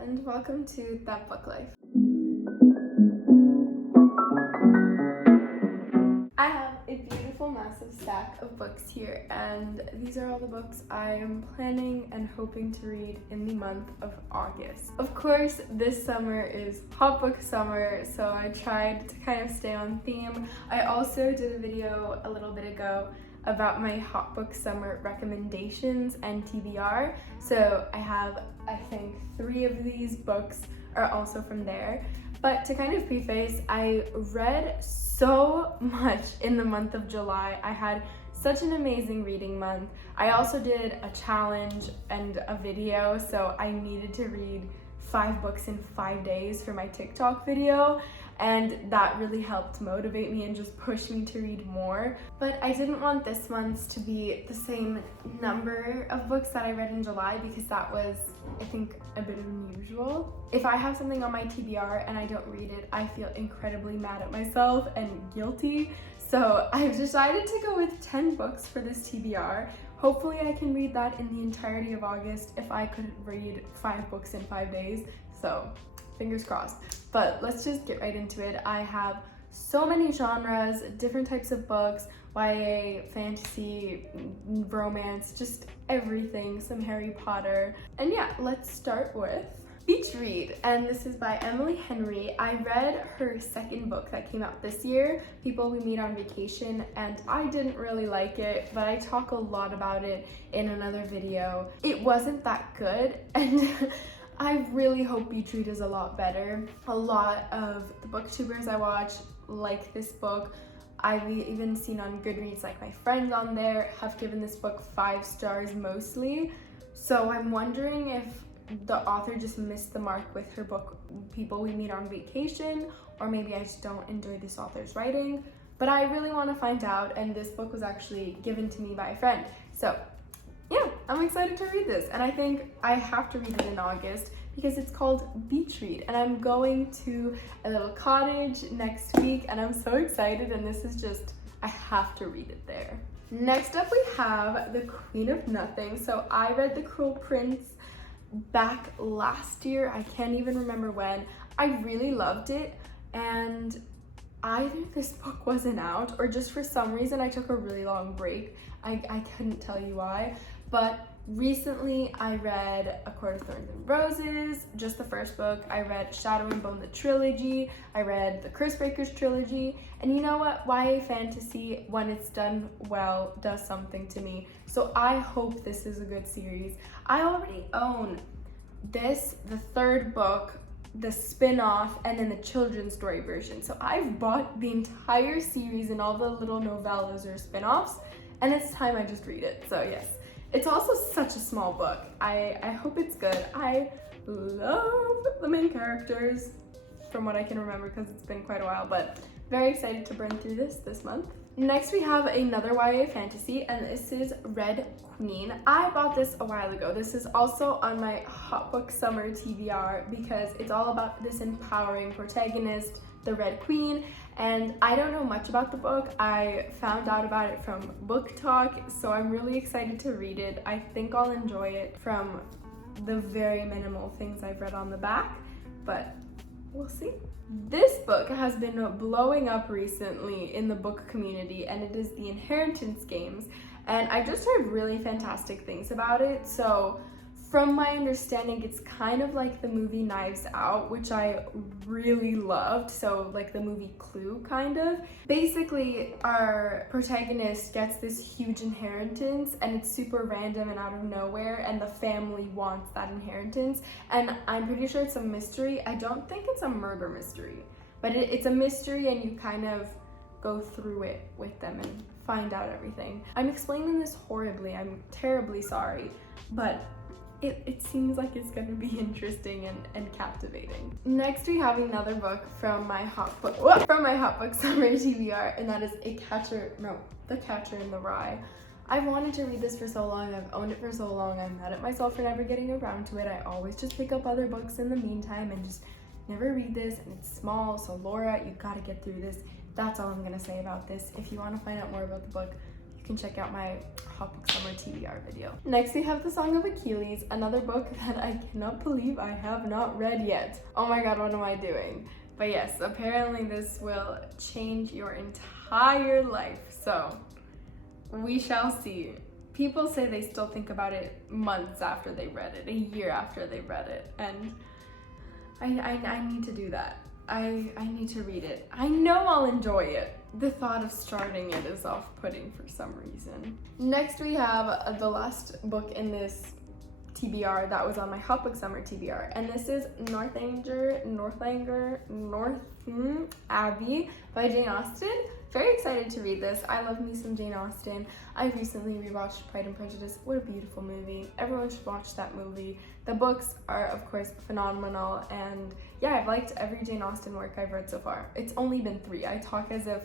and welcome to That Book Life. I have a beautiful massive stack of books here, and these are all the books I am planning and hoping to read in the month of August. Of course, this summer is hot book summer, so I tried to kind of stay on theme. I also did a video a little bit ago about my hot book summer recommendations and TBR. So I have, I think, 3 of these books are also from there. But to kind of preface, I read so much in the month of July. I had such an amazing reading month. I also did a challenge and a video, so I needed to read 5 books in 5 days for my TikTok video, and that really helped motivate me and just push me to read more. But I didn't want this month's to be the same number of books that I read in July, because that was, I think, a bit unusual. If I have something on my TBR and I don't read it, I feel incredibly mad at myself and guilty. So I've decided to go with 10 books for this TBR. Hopefully I can read that in the entirety of August if I could read 5 books in 5 days. So fingers crossed. But let's just get right into it. I have so many genres, different types of books, YA, fantasy, romance, just everything, some Harry Potter. And yeah, let's start with Beach Read, and this is by Emily Henry. I read her second book that came out this year, People We Meet on Vacation, and I didn't really like it, but I talk a lot about it in another video. It wasn't that good, and I really hope Beach Read is a lot better. A lot of the booktubers I watch like this book. I've even seen on Goodreads, like my friends on there have given this book 5 stars mostly. So I'm wondering if the author just missed the mark with her book People We Meet on Vacation, or maybe I just don't enjoy this author's writing. But I really want to find out, and this book was actually given to me by a friend. So yeah, I'm excited to read this, and I think I have to read it in August because it's called Beach Read, and I'm going to a little cottage next week, and I'm so excited, and this is just, I have to read it there. Next up we have The Queen of Nothing. So I read The Cruel Prince back last year, I can't even remember when. I really loved it, and either this book wasn't out or just for some reason I took a really long break. I couldn't tell you why, but recently I read A Court of Thorns and Roses, just the first book. I read Shadow and Bone, the trilogy. I read the Curse Breakers trilogy, and you know what? YA fantasy, when it's done well, does something to me. So I hope this is a good series. I already own this, the 3rd book, the spin-off, and then the children's story version. So I've bought the entire series and all the little novellas or spin-offs, and it's time I just read it. So yes. It's also such a small book. I hope it's good. I love the main characters from what I can remember because it's been quite a while, but very excited to burn through this month. Next we have another YA fantasy, and this is Red Queen. I bought this a while ago. This is also on my hot book summer TBR because it's all about this empowering protagonist, the Red Queen, and I don't know much about the book. I found out about it from Book Talk, so I'm really excited to read it. I think I'll enjoy it from the very minimal things I've read on the back, but we'll see. This book has been blowing up recently in the book community, and it is The Inheritance Games, and I just heard really fantastic things about it. So from my understanding, it's kind of like the movie Knives Out, which I really loved. So like the movie Clue, kind of. Basically, our protagonist gets this huge inheritance, and it's super random and out of nowhere, and the family wants that inheritance. And I'm pretty sure it's a mystery. I don't think it's a murder mystery, but it's a mystery, and you kind of go through it with them and find out everything. I'm explaining this horribly. I'm terribly sorry, but it seems like it's gonna be interesting and captivating. Next we have another book from my hot book summer TBR, and that is The Catcher in the Rye. I've wanted to read this for so long. I've owned it for so long. I'm mad at myself for never getting around to it. I always just pick up other books in the meantime and just never read this, and it's small. So Laura, you gotta get through this. That's all I'm gonna say about this. If you want to find out more about the book, you can check out my Hot Book Summer TBR video. Next we have The Song of Achilles, another book that I cannot believe I have not read yet. Oh my god, what am I doing? But yes, apparently this will change your entire life, so we shall see. People say they still think about it months after they read it, a year after they read it, and I need to do that. I need to read it. I know I'll enjoy it. The thought of starting it is off-putting for some reason. Next we have the last book in this TBR that was on my Hot Book Summer TBR, and this is Northanger Abbey by Jane Austen. Very excited to read this. I love me some Jane Austen. I recently rewatched Pride and Prejudice. What a beautiful movie. Everyone should watch that movie. The books are, of course, phenomenal, and yeah, I've liked every Jane Austen work I've read so far. It's only been 3. I talk as if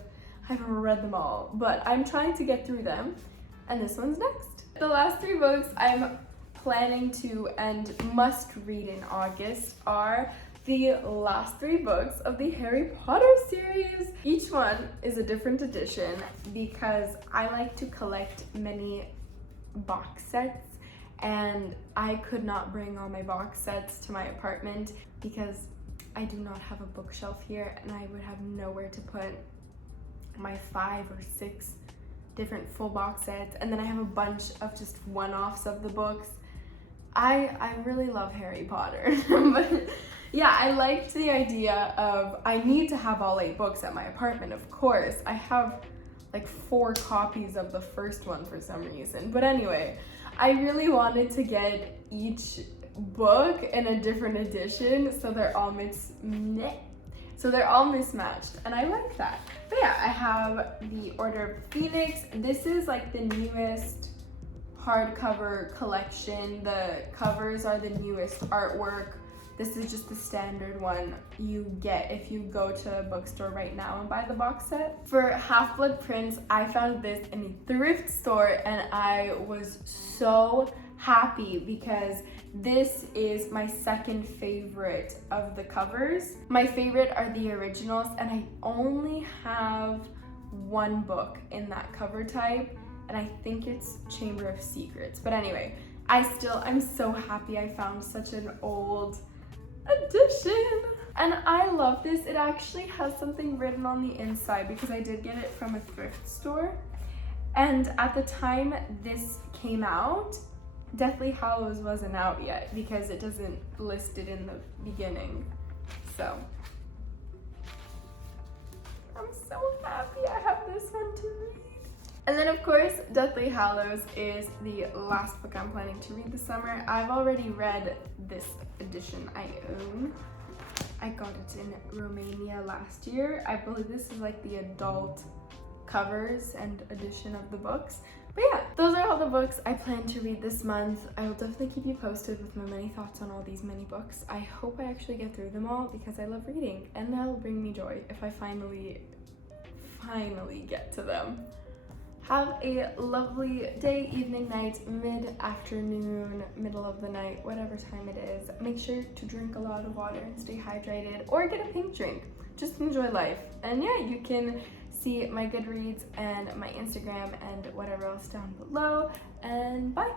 I've read them all, but I'm trying to get through them, and this one's next. The last 3 books I'm planning to and must read in August are the last 3 books of the Harry Potter series. Each one is a different edition because I like to collect many box sets, and I could not bring all my box sets to my apartment because I do not have a bookshelf here, and I would have nowhere to put my 5 or 6 different full box sets, and then I have a bunch of just one-offs of the books. I really love Harry Potter, but yeah, I liked the idea of I need to have all 8 books at my apartment, of course. I have like 4 copies of the first one for some reason, but anyway, I really wanted to get each book in a different edition so they're all mismatched, and I like that. But yeah, I have the Order of the Phoenix. This is like the newest hardcover collection. The covers are the newest artwork. This is just the standard one you get if you go to a bookstore right now and buy the box set. For Half-Blood Prince, I found this in a thrift store, and I was so happy because this is my second favorite of the covers. My favorite are the originals, and I only have 1 book in that cover type, and I think it's Chamber of Secrets. But anyway, I'm so happy I found such an old edition. And I love this. It actually has something written on the inside because I did get it from a thrift store. And at the time this came out, Deathly Hallows wasn't out yet because it doesn't list it in the beginning. So I'm so happy I have this one to read. And then of course, Deathly Hallows is the last book I'm planning to read this summer. I've already read this edition I own. I got it in Romania last year. I believe this is like the adult covers and edition of the books. But yeah, those are all the books I plan to read this month. I will definitely keep you posted with my many thoughts on all these many books. I hope I actually get through them all because I love reading, and that'll bring me joy if I finally get to them. Have a lovely day, evening, night, mid-afternoon, middle of the night, whatever time it is. Make sure to drink a lot of water and stay hydrated, or get a pink drink. Just enjoy life. And yeah, you can see my Goodreads and my Instagram and whatever else down below. And bye!